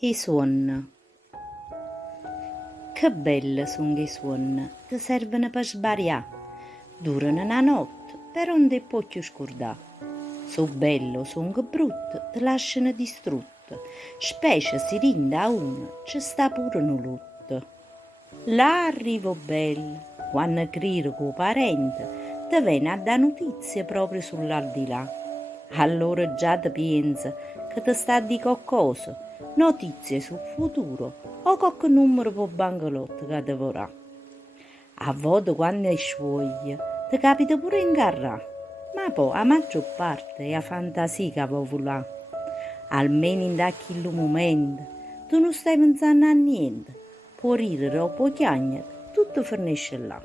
I suoni. Che belle sono i suoni, ti servono per sbariare. Durano una notte, però non ti puoi più scordare. So bello, son che brutto, ti lasciano distrutto. Specie si rinde a uno, ci sta pure un lutto. Là arrivo bello, quando criro con parente, ti viene a dare notizie proprio sull'aldilà. Allora già ti pensa che ti sta di qualcosa, notizie sul futuro o qualche numero per bancolotto che ti vorrà. A volte quando è scioglie ti capita pure in garra, ma poi a maggior parte è a fantasia che va. Almeno in quel momento tu non stai pensando a niente, puoi ridere o puoi chiagnere, tutto finisce là.